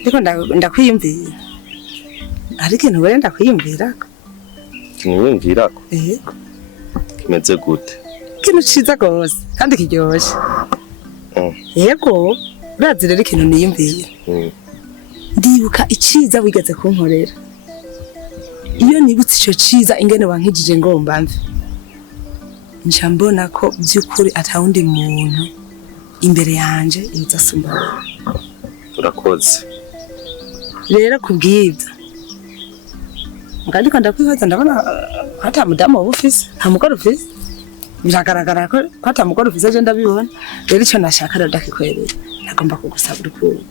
ndiko ndakwiyumvira ariko ikintu wenda ndakwiyumvirako Kimwiyumvirako kimeze gute ikintu ciza gose kandi kiryoshe yego urazi rero ikintu niyumvira ndibuka iciza wigeze kunkorera iyo nibutse ico ciza ingene wankijije ngomba mve nca mbona ko by'ukuri atawundi muntu imbere yanje yoza asumba urakoze rero kubwibyo ngandiko ndakwibaza ndabona hata mudamu w'ufise nta mugore ufise biragaragara ko hata mugore ufise je ndabibona rero ico nashaka ndakikwerera nagomba kugusaba urukundo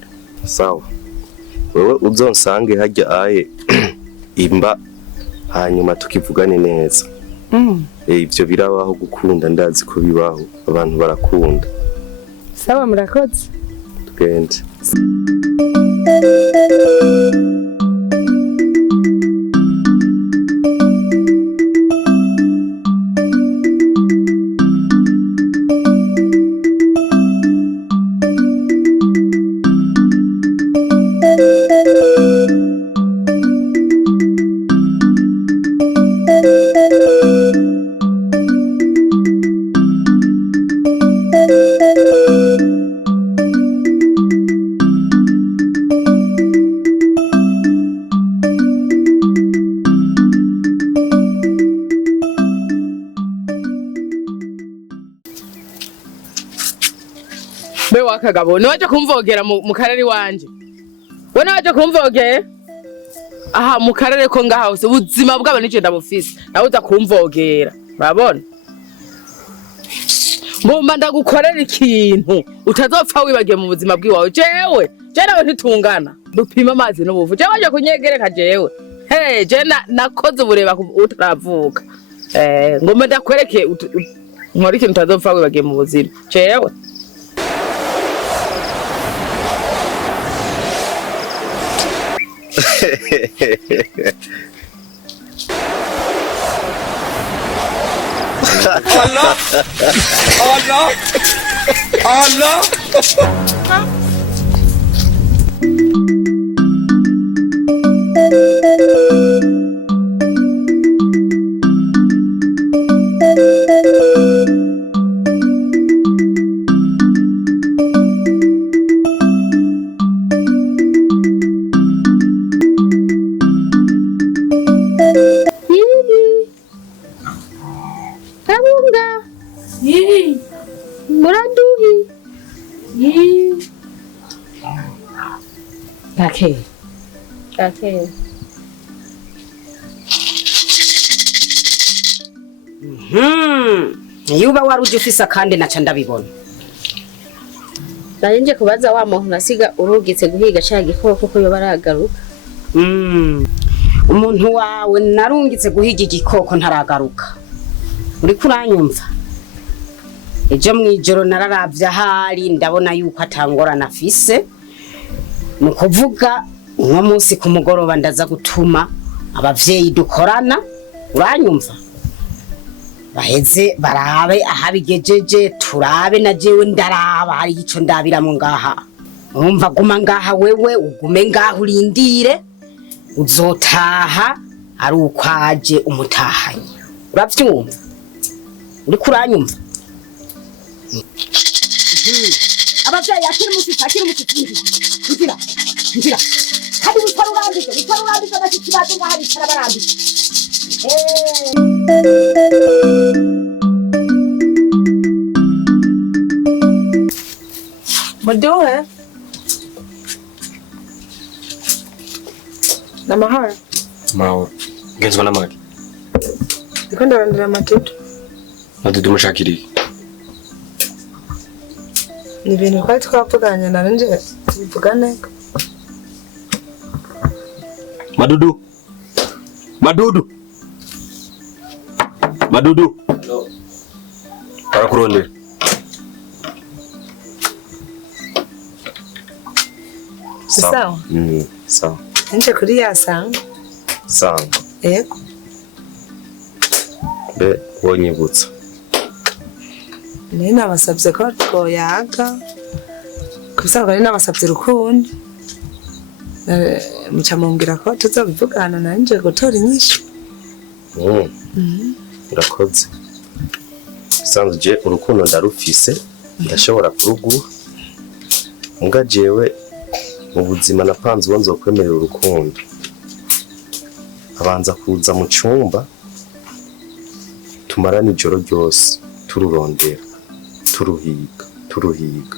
sawa wewe uzonsange hajya aye imba hanyuma tukivugane neza ivyo birabaho gukunda ndazi ko bibaho abantu barakunda sawa murakoze tugende Kagabo niwaje kumvogera mu karere wanje we niwaje kumvogera aha mu karere ko ngaha hose ubuzima bw'abantu nije ndabufise nawe uza kumvogera urabona ngomba ndagukorera ikintu utazopfa wibagiye mu buzima bw'iwawe jewe nawe ntitungana dupima amazi n'ubuvu jewe waje kunyegereka jewe je nakoze ubureba utaravuka ngomba ndakwereke nkora ikintu utazopfa wibagiye mu buzima jewe Allah! Allah! Allah! Okay. Yuba waruje ufisa kandi naca ndabibona. Nanje kubaza wa muntu nasiga urugitse guhiga cya gikoko ko yo baragaruka. Umuntu wawe narungitse guhiga igikoko ntaragaruka. Uri kuranyumva? Ejo mwijoro nararavye ahari ndabona yuko atangorana afise. Nukuvuga uno munsi ku mugoroba ndaza gutuma abavyeyi dukorana uranyumva baheze barabe ahabigejeje turabe na jewe ndaraba hari ico ndabira mu ngaha umva guma ngaha wewe ugume ngaha urindire uzotaha ari ukwaje umutahanye uravyumva uri kuranyumva abavyeyi akiri musitiri ngira hadi bitarurambije bashikiraje ngahari carabarambije Mudohe na mahara Mao ngenzwa na maki ndiko ndarondera Matutu mushakiri ni ibintu twari twavuganye nanje tuvugane Madudu Parakurondera sawa sawa nje kuri yasanga sawa yego be wonyibutsa nabasabye ko twoyaga kubisanga nabasabye urukundo muca mumbwira ko tuzobivugana nanje gutora inyishu. Urakoze. Sanzwe urukundo ndarufise ndashobora kuruguha. Mbwa jewe mu buzima napanze uwo nzokwemerera urukundo. Abanza kuza mu cyumba tumarana ijoro ryose tururondera turuhiga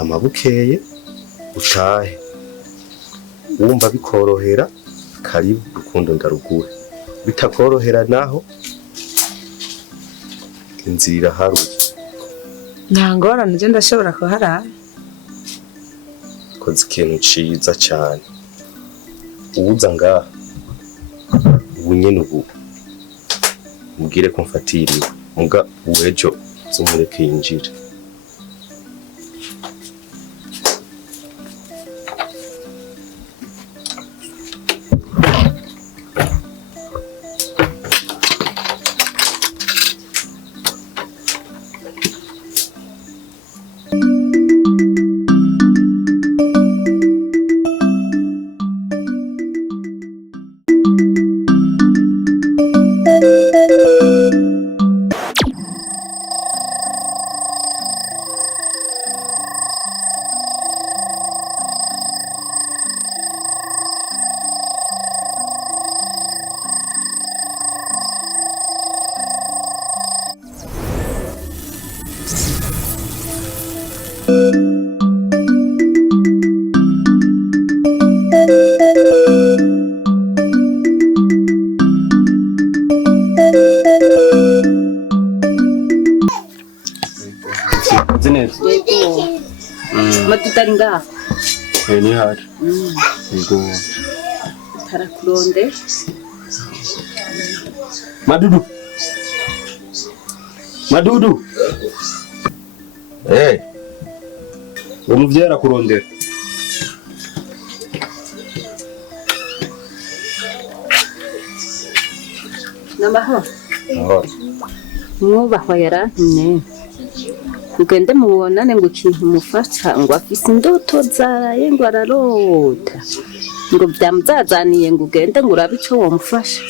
amabukeye utahe wumva bikorohera karibu urukundo ndaruguhe bitakorohera naho inzira haruye nta ngorane je ndashobora kuharara. koze ikintu ciza cyane uwuza ngaha ubu nyene ubu mubwire ko mfatiriwe muga uwejo zumureke yinjire. Matutari ngaha. Ni hari. Yego. Tarakuronde. Madudu. Umuvyeyi arakurondera. Nambaho. Mwubahwa yarantumye. Ugende mubonane ngo ikintu mufasha ngo afise indoto zaraye ngo ararota ngo byamuzazaniye ngo ugende ngo urabe ico womufasha.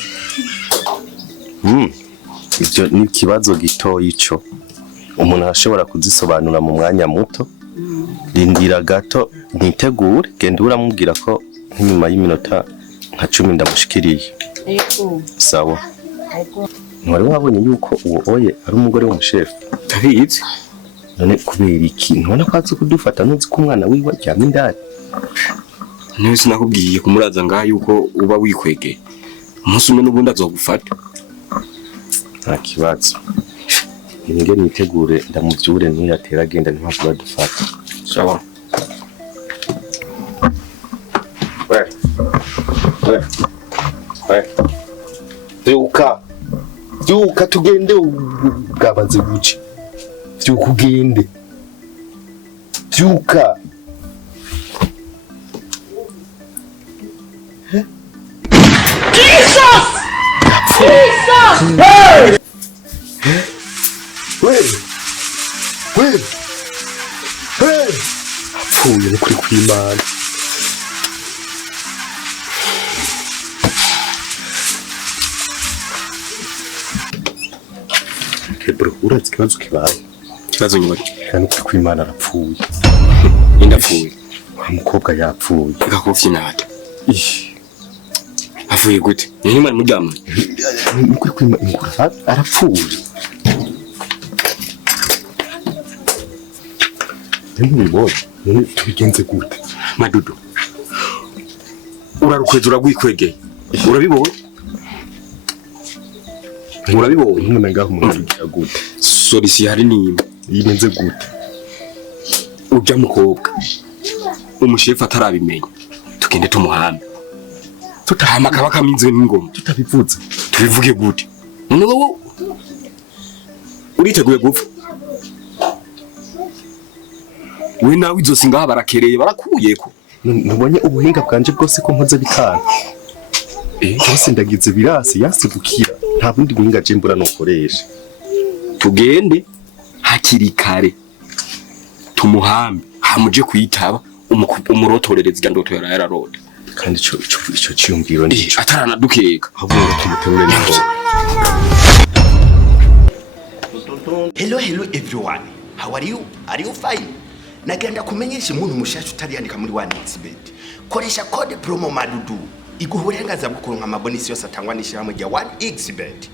Ibyo ni ikibazo gitoyi ico umuntu arashobora kuzisobanura mu mwanya muto. Rindira gato ntitegure genda uramubwira ko nk'inyuma y'iminota nka 10 ndamushikiriye. Ego. Sawa. Ntwari wabonye yuko uwo oye ari umugore w'umushefu. Tabizi. None kubera iki ntubona ko azi kudufata nuzi ko umwana wiwe aryamye indani. Niwe sinakubwiye kumuraza ngaha yuko uba wikwegeye. Umunsi umwe n'ubundi azogufata. Nta kibazo. Ninge nitegure ndamuvyure ntiyatera agenda ntimpamvu badufata. Sawa. Vyuka tugende ugabaze guci. Vyuka ugende. Vyuka. Jesus! Jesus! Hey! Hey! Apfuye ni kuri kw'Imana. Bro, urazi kibazo kibaye. Kibazo nyuma. Kandi kuri kw'Imana arapfuye. Indapfuye. Wa mukobwa yapfuye. Gakofye nata. Avuye gute? Ni mwana muryama. Kuri kw'Imana ingura arapfuye. Ntibiboye. None tubigenze gute? Madudu. Urarukweza uragwikwegeye. Urabibonye? Urabibonye? None ngaho umuntu agira gute? Solisi hari nimba. Yimenze gute? Ujya mukobwa. Umushefu atarabimenya. Tugende tumuhambe. Tutahama kaba kaminzwe n'ingoma. Tutabivuze. Tubivuge gute? None wowe uriteguye gupfa? We nawe izosinga barakereye barakuyeko. Nubonye ubuhinga bwanje bwose ko mpoze bitanga. Bose ndagize birasi yasibukira. Nta bundi buhinga je mbura nokoresha. Tugende hakiri kare. Tumuhambe hamuje kwitaba umurotorereza ndoto yararota. kandi ico cyumviro ndico ataranadukeka ahubwo tumuterure niko. Hello everyone. How are you? Are you fine? Nagenda kumenyesha umuntu mushasha utariyandika muri 1xbet. Koresha code promo madudu. Iguha uburenganzira bwo kuronka amabonisi yose atangwa n'ishyirahamwe rya 1xbet.